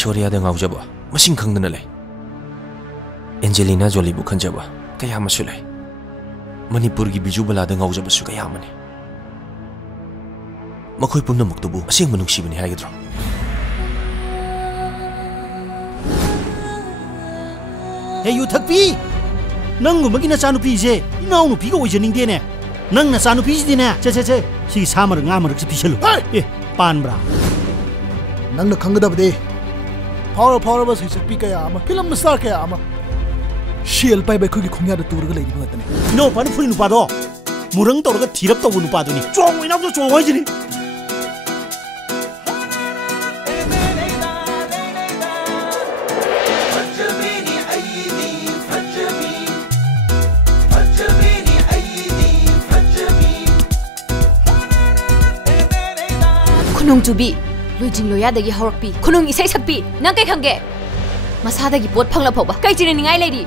ऐश्वर्यादा ngaujaba masing khangdana lay Angelina Jolie bu khanjaba kaya masu lay Manipur gi biju balada ngaujaba su kaya mani makhoi punna muktubu asing manungsi bani haigidro Hey you thakpi nang gumagi na chanu pi je inau nu pi go ojening de ne nang na chanu pi ji ne che si samar nga mar si pichelu eh pan bra nang na khangda bade power ba si pi kaya ama film star kaya ama shiel pai bai khu gi khongya da tur ga lei ni ngatane no pan phuri nu pa do murang tor ga thirap to nu pa do ni chong ina so chong hoi ji ni Kunung tubi, Luijing loya dagi horokpi, kunung isai sakpi, nang kai khangge. Masada gi pot phangla phoba, kai chine ningai lady.